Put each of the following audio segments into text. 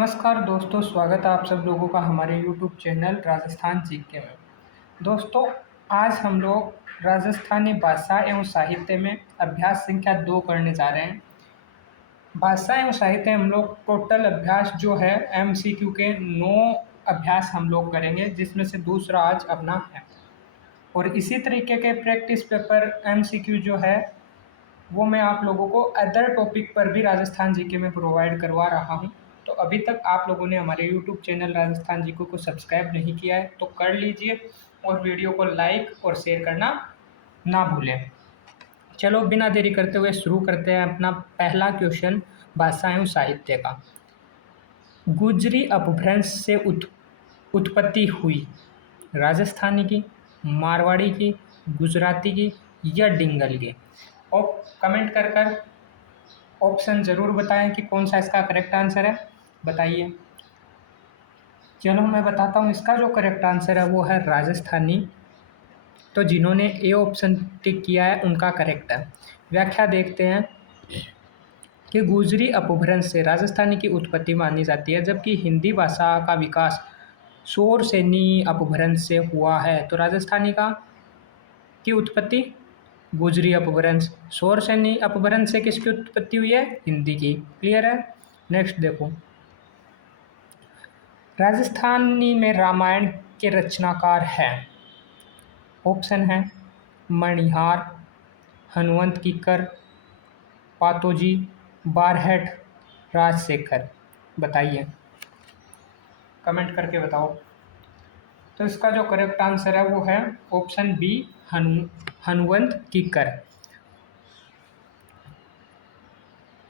नमस्कार दोस्तों, स्वागत है आप सब लोगों का हमारे यूट्यूब चैनल राजस्थान जीके में। दोस्तों, आज हम लोग राजस्थानी भाषा एवं साहित्य में अभ्यास संख्या 2 करने जा रहे हैं। भाषा एवं साहित्य हम लोग टोटल अभ्यास जो है एमसीक्यू के 9 अभ्यास हम लोग करेंगे, जिसमें से दूसरा आज अपना है। और इसी तरीके के प्रैक्टिस पेपर एमसीक्यू जो है वो मैं आप लोगों को अदर टॉपिक पर भी राजस्थान जीके में प्रोवाइड करवा रहा हूं। तो अभी तक आप लोगों ने हमारे यूट्यूब चैनल राजस्थान जीके को सब्सक्राइब नहीं किया है तो कर लीजिए और वीडियो को लाइक और शेयर करना ना भूलें। चलो बिना देरी करते हुए शुरू करते हैं अपना पहला क्वेश्चन भाषा एवं साहित्य का। गुजरी अपभ्रंश से उत्पत्ति हुई राजस्थानी की, मारवाड़ी की, गुजराती की या डिंगल की। और कमेंट कर कर ऑप्शन ज़रूर बताएं कि कौन सा इसका करेक्ट आंसर है, बताइए। चलो मैं बताता हूँ, इसका जो करेक्ट आंसर है वो है राजस्थानी। तो जिन्होंने ए ऑप्शन टिक किया है उनका करेक्ट है। व्याख्या देखते हैं कि गुजरी अपभ्रंश से राजस्थानी की उत्पत्ति मानी जाती है, जबकि हिंदी भाषा का विकास शोरसेनी अपभ्रंश से हुआ है। तो राजस्थानी की उत्पत्ति गुजरी अपभ्रंश, शोरसेनी अपभ्रंश से किसकी उत्पत्ति हुई है? हिंदी की। क्लियर है। नेक्स्ट देखो, राजस्थानी में रामायण के रचनाकार हैं। ऑप्शन है मणिहार, हनुमंत कीकर, पातोजी, बारहट, राजशेखर। बताइए, कमेंट करके बताओ। तो इसका जो करेक्ट आंसर है वो है ऑप्शन बी, हनुमंत कीकर।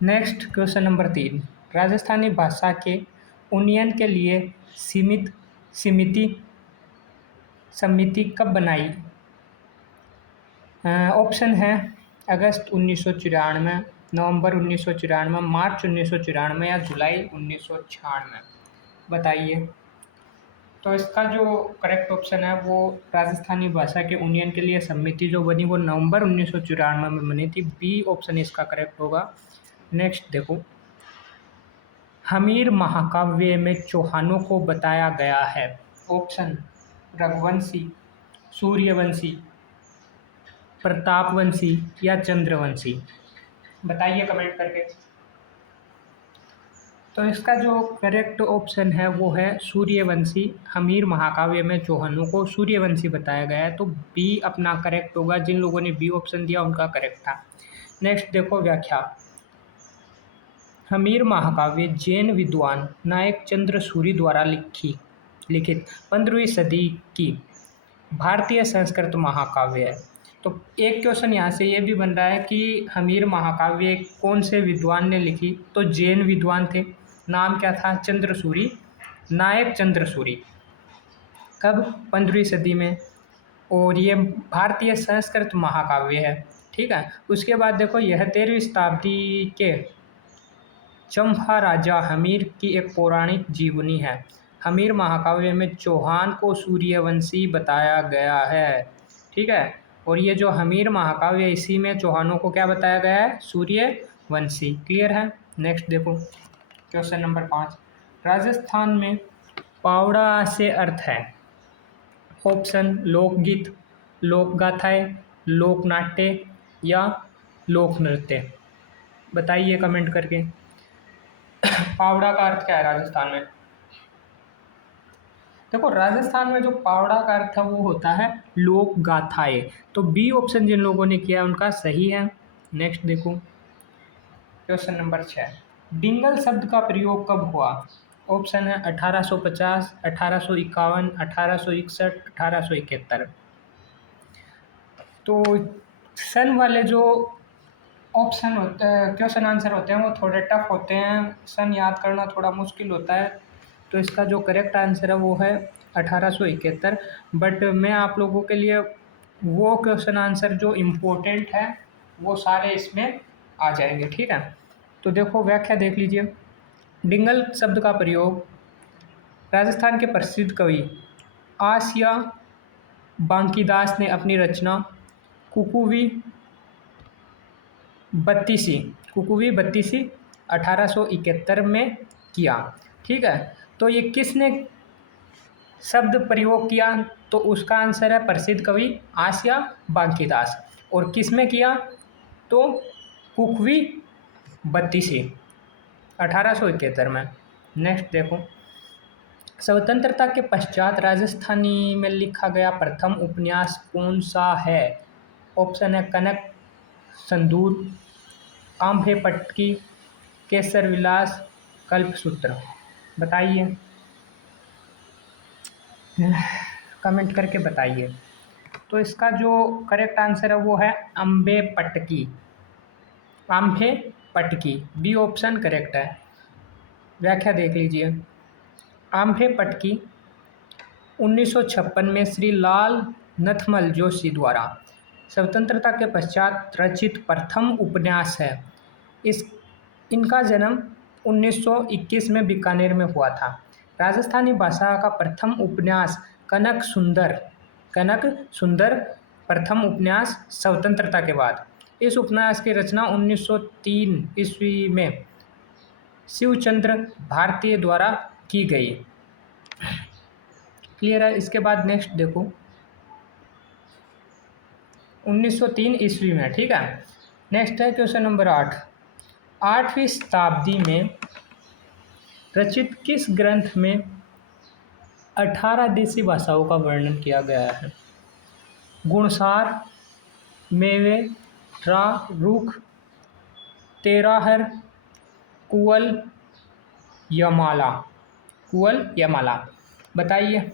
नेक्स्ट क्वेश्चन नंबर 3, राजस्थानी भाषा के उन्नयन के लिए समिति कब बनाई? ऑप्शन है अगस्त 1994, नवंबर 1994, मार्च 1994 या जुलाई 1996। बताइए। तो इसका जो करेक्ट ऑप्शन है वो राजस्थानी भाषा के उन्नयन के लिए समिति जो बनी वो नवंबर 1994 में बनी थी। बी ऑप्शन इसका करेक्ट होगा। नेक्स्ट देखो, हमीर महाकाव्य में चौहानों को बताया गया है। ऑप्शन रघुवंशी, सूर्यवंशी, प्रतापवंशी या चंद्रवंशी। बताइए कमेंट करके। तो इसका जो करेक्ट ऑप्शन है वो है सूर्यवंशी। हमीर महाकाव्य में चौहानों को सूर्यवंशी बताया गया है। तो बी अपना करेक्ट होगा। जिन लोगों ने बी ऑप्शन दिया उनका करेक्ट था। नेक्स्ट देखो व्याख्या। हमीर महाकाव्य जैन विद्वान नायक चंद्र सूरी द्वारा लिखित 15वीं सदी की भारतीय संस्कृत महाकाव्य है। तो एक क्वेश्चन यहाँ से ये भी बन रहा है कि हमीर महाकाव्य कौन से विद्वान ने लिखी? तो जैन विद्वान थे। नाम क्या था? चंद्रसूरी, नायक चंद्रसूरी। कब? 15वीं सदी में। और ये भारतीय संस्कृत महाकाव्य है। ठीक है। उसके बाद देखो, यह 13वीं शताब्दी के चंपा राजा हमीर की एक पौराणिक जीवनी है। हमीर महाकाव्य में चौहान को सूर्यवंशी बताया गया है। ठीक है। और ये जो हमीर महाकाव्य, इसी में चौहानों को क्या बताया गया है? सूर्यवंशी। क्लियर है। नेक्स्ट देखो, क्वेश्चन नंबर 5, राजस्थान में पावड़ा से अर्थ है। ऑप्शन लोकगीत, लोकगाथाएं, लोकनाट्य या लोक नृत्य। बताइए कमेंट करके। पावड़ा का अर्थ क्या है राजस्थान में? देखो, राजस्थान में जो पावड़ा का अर्थ है वो होता है लोक गाथाएं। तो बी ऑप्शन जिन लोगों ने किया उनका सही है। नेक्स्ट देखो, क्वेश्चन नंबर 6, डिंगल शब्द का प्रयोग कब हुआ? ऑप्शन है 1850, 1851, 1861, 1871। तो सन वाले जो ऑप्शन होते हैं, क्वेश्चन आंसर होते हैं, वो थोड़े टफ होते हैं। सन याद करना थोड़ा मुश्किल होता है। तो इसका जो करेक्ट आंसर है वो है 1871। बट मैं आप लोगों के लिए वो क्वेश्चन आंसर जो इम्पोर्टेंट है वो सारे इसमें आ जाएंगे। ठीक है। तो देखो, व्याख्या देख लीजिए। डिंगल शब्द का प्रयोग राजस्थान के प्रसिद्ध कवि आसिया बांकीदास ने अपनी रचना कुकुवी बत्तीसी 1871 में किया। ठीक है, तो ये किसने शब्द प्रयोग किया? तो उसका आंसर है प्रसिद्ध कवि आसिया बांकीदास। और किस में किया? तो कुकवी बत्तीसी 1871 में। नेक्स्ट देखो, स्वतंत्रता के पश्चात राजस्थानी में लिखा गया प्रथम उपन्यास कौन सा है? ऑप्शन है कनक संदूर, आम्भे पटकी, केसर विलास, कल्पसूत्र। बताइए, कमेंट करके बताइए। तो इसका जो करेक्ट आंसर है वो है अम्बे पटकी, आम्भे पटकी, बी ऑप्शन करेक्ट है। व्याख्या देख लीजिए। आम्भे पटकी 1956 में श्री लाल नथमल जोशी द्वारा स्वतंत्रता के पश्चात रचित प्रथम उपन्यास है। इस इनका जन्म 1921 में बीकानेर में हुआ था। राजस्थानी भाषा का प्रथम उपन्यास कनक सुंदर प्रथम उपन्यास स्वतंत्रता के बाद। इस उपन्यास की रचना 1903 ईस्वी में शिवचंद्र भारतीय द्वारा की गई। क्लियर है? इसके बाद नेक्स्ट देखो, 1903 ईस्वी में, ठीक है। नेक्स्ट है क्वेश्चन नंबर 8। 8वीं शताब्दी में रचित किस ग्रंथ में 18 देशी भाषाओं का वर्णन किया गया है? गुणसार, मेवे, रुख, तेराहर, कुवल यमाला। बताइए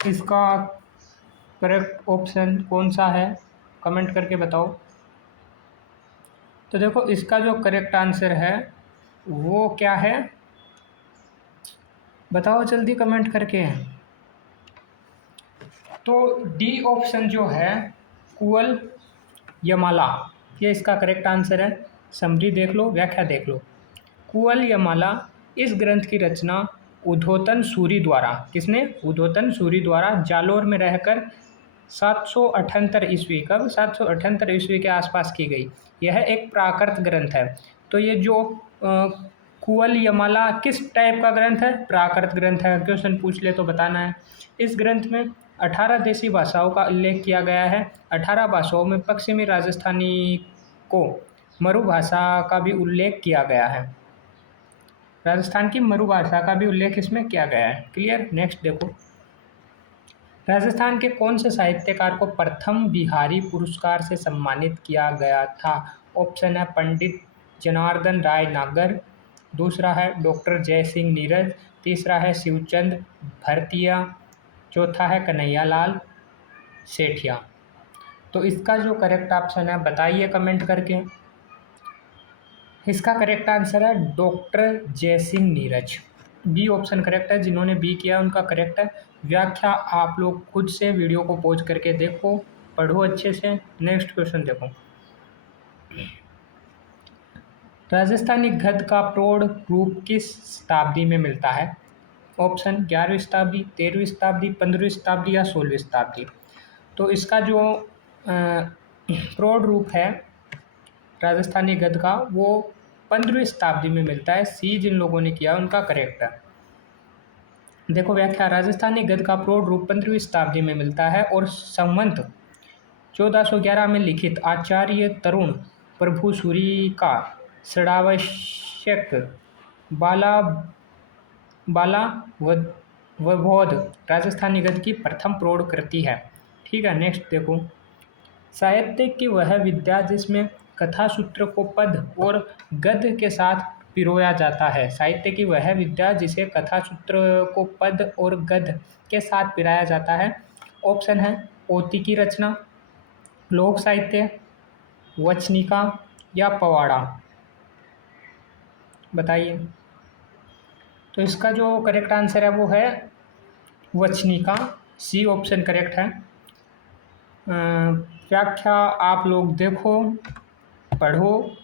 इसका करेक्ट ऑप्शन कौन सा है? कमेंट करके बताओ। तो देखो, इसका जो करेक्ट आंसर है वो क्या है, बताओ जल्दी कमेंट करके। तो डी ऑप्शन जो है कुवल यमाला, ये इसका करेक्ट आंसर है। समरी देख लो, व्याख्या देख लो। कुवल यमाला इस ग्रंथ की रचना उद्धोतन सूरी द्वारा, किसने? उद्धोतन सूरी द्वारा जालोर में रहकर 778 ईस्वी, कब? 778 ईस्वी के आसपास की गई। यह एक प्राकृत ग्रंथ है। तो ये जो कुवल यमाला किस टाइप का ग्रंथ है? प्राकृत ग्रंथ है। क्वेश्चन पूछ ले तो बताना है। इस ग्रंथ में 18 देशी भाषाओं का उल्लेख किया गया है। 18 भाषाओं में पश्चिमी राजस्थानी को मरु भाषा का भी उल्लेख किया गया है। राजस्थान की मरु भाषा का भी उल्लेख इसमें किया गया है। क्लियर? नेक्स्ट देखो, राजस्थान के कौन से साहित्यकार को प्रथम बिहारी पुरस्कार से सम्मानित किया गया था? ऑप्शन है पंडित जनार्दन राय नागर, दूसरा है डॉक्टर जय सिंह नीरज, तीसरा है शिवचंद भरतिया, चौथा है कन्हैयालाल सेठिया। तो इसका जो करेक्ट ऑप्शन है बताइए कमेंट करके। इसका करेक्ट आंसर है doctor Jai Singh Neeraj, B option correct है। जिन्होंने बी किया उनका करेक्ट है। व्याख्या आप लोग खुद से वीडियो को पॉज करके देखो, पढ़ो अच्छे से। नेक्स्ट क्वेश्चन देखो, राजस्थानी गद्य का प्रौढ़ रूप किस शताब्दी में मिलता है? ऑप्शन 11वीं शताब्दी, 13वीं शताब्दी, 15वीं शताब्दी या 16वीं शताब्दी। तो इसका जो प्रौढ़ रूप है राजस्थानी गद्य का वो 15वीं शताब्दी में मिलता है। सी जिन लोगों ने किया उनका करेक्ट है। देखो व्याख्या, राजस्थानी गद्य का प्रौढ़ रूप 15वीं शताब्दी में मिलता है और संवत 1411 में लिखित आचार्य तरुण प्रभु सूरी का षडावश्यक बालावबोध राजस्थानी गद्य की प्रथम प्रौढ़ कृति है। ठीक है, नेक्स्ट देखो, साहित्य की वह विद्या जिसमें कथा सूत्र को पद और गद्य के साथ पिरोया जाता है। साहित्य की वह विद्या जिसे कथा सूत्र को पद और गद्य के साथ पिराया जाता है। ऑप्शन है पोथी की रचना, लोक साहित्य, वचनिका या पवाड़ा। बताइए। तो इसका जो करेक्ट आंसर है वो है वचनिका, सी ऑप्शन करेक्ट है। व्याख्या आप लोग देखो, पढ़ो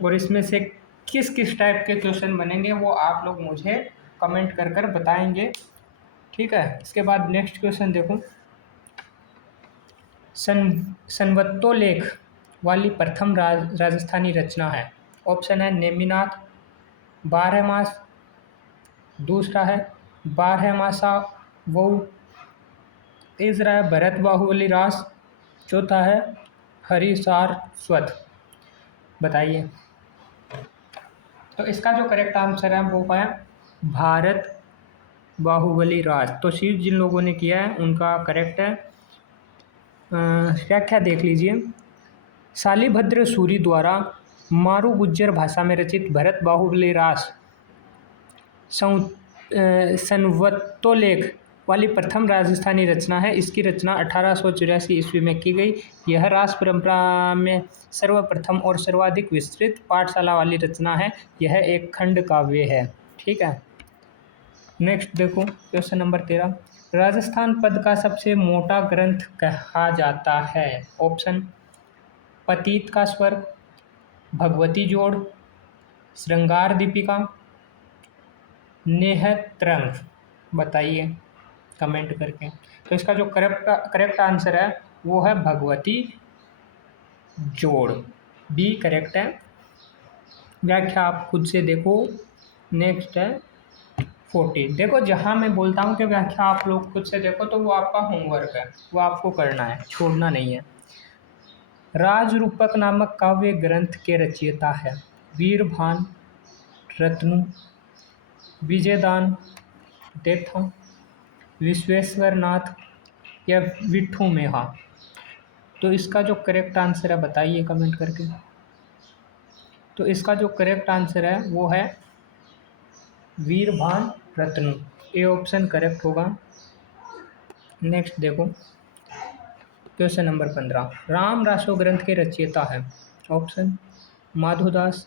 और इसमें से किस किस टाइप के क्वेश्चन बनेंगे वो आप लोग मुझे कमेंट कर कर बताएंगे। ठीक है, इसके बाद नेक्स्ट क्वेश्चन देखो, संवत्तोलेख वाली प्रथम राजस्थानी रचना है। ऑप्शन है नेमिनाथ, बारहमास, दूसरा है बारहमासा वहु। तीसरा है भरत बाहुबली रास। चौथा है हरिसार स्वत। बताइए। तो इसका जो करेक्ट आंसर है वो है भारत बाहुबली राज। तो शीर्ष जिन लोगों ने किया है उनका करेक्ट है। व्याख्या देख लीजिए। शालिभद्र सूरी द्वारा मारू गुज्जर भाषा में रचित भरत बाहुबली रास संवत्तोल्लेख वाली प्रथम राजस्थानी रचना है। इसकी रचना 1884 ईस्वी में की गई। यह रास परंपरा में सर्वप्रथम और सर्वाधिक विस्तृत पाठशाला वाली रचना है। यह एक खंड काव्य है। ठीक है। नेक्स्ट देखो क्वेश्चन नंबर 13। राजस्थान पद का सबसे मोटा ग्रंथ कहा जाता है। ऑप्शन पतित का स्वर, भगवती जोड़, श्रृंगार दीपिका, नेहतरंग। बताइए कमेंट करके। तो इसका जो करेक्ट आंसर है वो है भगवती जोड़। बी करेक्ट है। व्याख्या आप खुद से देखो। नेक्स्ट है 40। देखो जहाँ मैं बोलता हूँ कि व्याख्या आप लोग खुद से देखो तो वो आपका होमवर्क है, वो आपको करना है, छोड़ना नहीं है। राजरूपक नामक काव्य ग्रंथ के रचयिता है वीरभान रत्नु, विजयदान देथा, विश्वेश्वर नाथ या विट्ठू मेहा। तो इसका जो करेक्ट आंसर है बताइए कमेंट करके। तो इसका जो करेक्ट आंसर है वो है Veerbhan Ratnu. A option correct होगा। नेक्स्ट देखो क्वेश्चन नंबर 15। राम रासो ग्रंथ के रचयिता है। Option Madhodas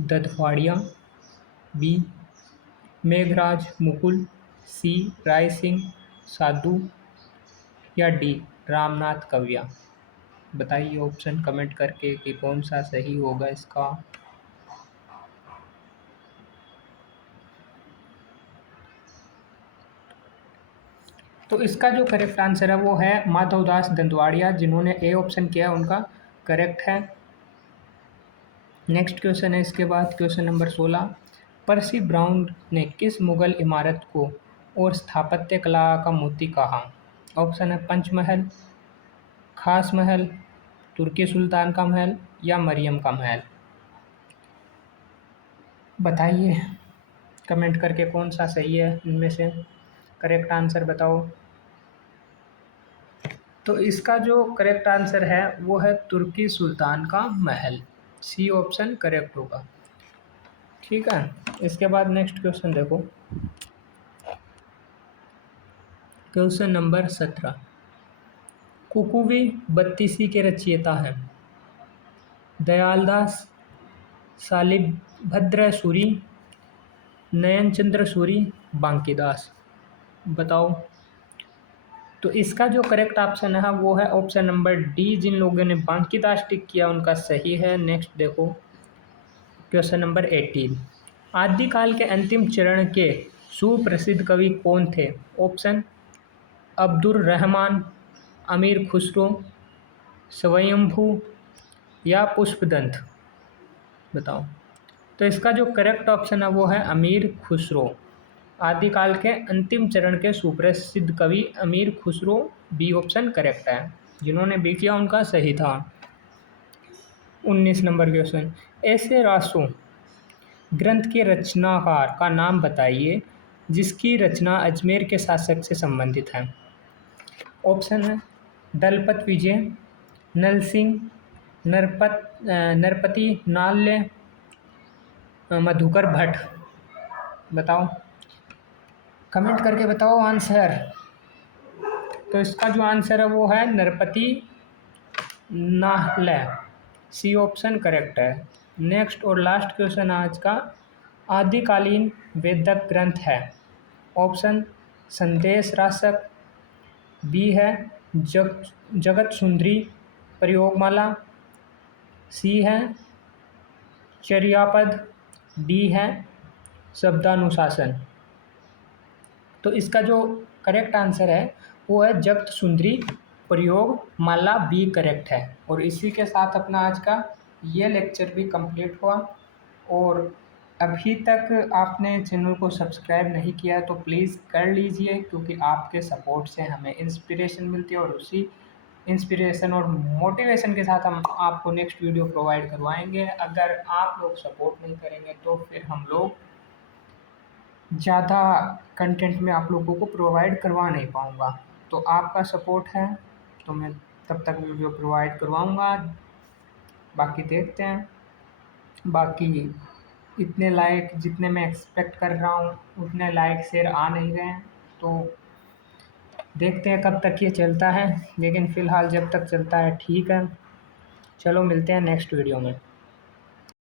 Dadhwadia, B Meghraj Mukul, C Rai Singh Sadhu या डी रामनाथ कविया। बताइए ऑप्शन कमेंट करके कि कौन सा सही होगा इसका। तो इसका जो करेक्ट आंसर है वो है माधवदास दंतवाड़िया। जिन्होंने ए ऑप्शन किया उनका करेक्ट है। नेक्स्ट क्वेश्चन है इसके बाद क्वेश्चन नंबर 16। पर्सी ब्राउन ने किस मुगल इमारत को और स्थापत्य कला का मोती कहा। ऑप्शन है पंचमहल, खास महल, तुर्की सुल्तान का महल या मरियम का महल। बताइए कमेंट करके कौन सा सही है इनमें से। करेक्ट आंसर बताओ। तो इसका जो करेक्ट आंसर है वो है तुर्की सुल्तान का महल। सी ऑप्शन करेक्ट होगा। ठीक है। इसके बाद नेक्स्ट क्वेश्चन देखो क्वेश्चन नंबर 17। कुकुवी बत्तीसी के रचयिता हैं दयालदास, शालिभद्र सूरी, नयनचंद्र सूरी, बांकीदास। बताओ। तो इसका जो करेक्ट ऑप्शन है वो है ऑप्शन नंबर डी। जिन लोगों ने बांकीदास टिक किया उनका सही है। नेक्स्ट देखो क्वेश्चन नंबर 18। आदिकाल के अंतिम चरण के सुप्रसिद्ध कवि कौन थे। ऑप्शन अब्दुर रहमान, अमीर खुसरो, स्वयंभू या पुष्पदंत। बताओ। तो इसका जो करेक्ट ऑप्शन है वो है अमीर खुसरो। आदिकाल के अंतिम चरण के सुप्रसिद्ध कवि अमीर खुसरो। बी ऑप्शन करेक्ट है। जिन्होंने बी किया उनका सही था। 19 नंबर क्वेश्चन। ऐसे रासों ग्रंथ के रचनाकार का नाम बताइए जिसकी रचना अजमेर के शासक से संबंधित है। ऑप्शन है दलपत विजय, नल सिंह, नरपति नाल्य, मधुकर भट्ट। बताओ कमेंट करके बताओ आंसर। तो इसका जो आंसर है वो है नरपति नाहले। सी ऑप्शन करेक्ट है। नेक्स्ट और लास्ट क्वेश्चन आज का। आदिकालीन वेदक ग्रंथ है। ऑप्शन संदेश रासक, बी है जगत सुंदरी प्रयोगमाला, सी है चर्यापद, डी है शब्दानुशासन। तो इसका जो करेक्ट आंसर है वो है जगत सुंदरी प्रयोग माला। बी करेक्ट है। और इसी के साथ अपना आज का ये लेक्चर भी कंप्लीट हुआ। और अभी तक आपने चैनल को सब्सक्राइब नहीं किया है तो प्लीज़ कर लीजिए, क्योंकि आपके सपोर्ट से हमें इंस्पिरेशन मिलती है और उसी इंस्पिरेशन और मोटिवेशन के साथ हम आपको नेक्स्ट वीडियो प्रोवाइड करवाएंगे। अगर आप लोग सपोर्ट नहीं करेंगे तो फिर हम लोग ज़्यादा कंटेंट में आप लोगों को प्रोवाइड करवा नहीं पाऊँगा। तो आपका सपोर्ट है तो मैं तब तक वीडियो प्रोवाइड करवाऊँगा। बाकी देखते हैं। बाकी इतने लाइक जितने मैं एक्सपेक्ट कर रहा हूँ उतने लाइक शेयर आ नहीं रहे हैं, तो देखते हैं कब तक ये चलता है। लेकिन फ़िलहाल जब तक चलता है ठीक है। चलो मिलते हैं नेक्स्ट वीडियो में।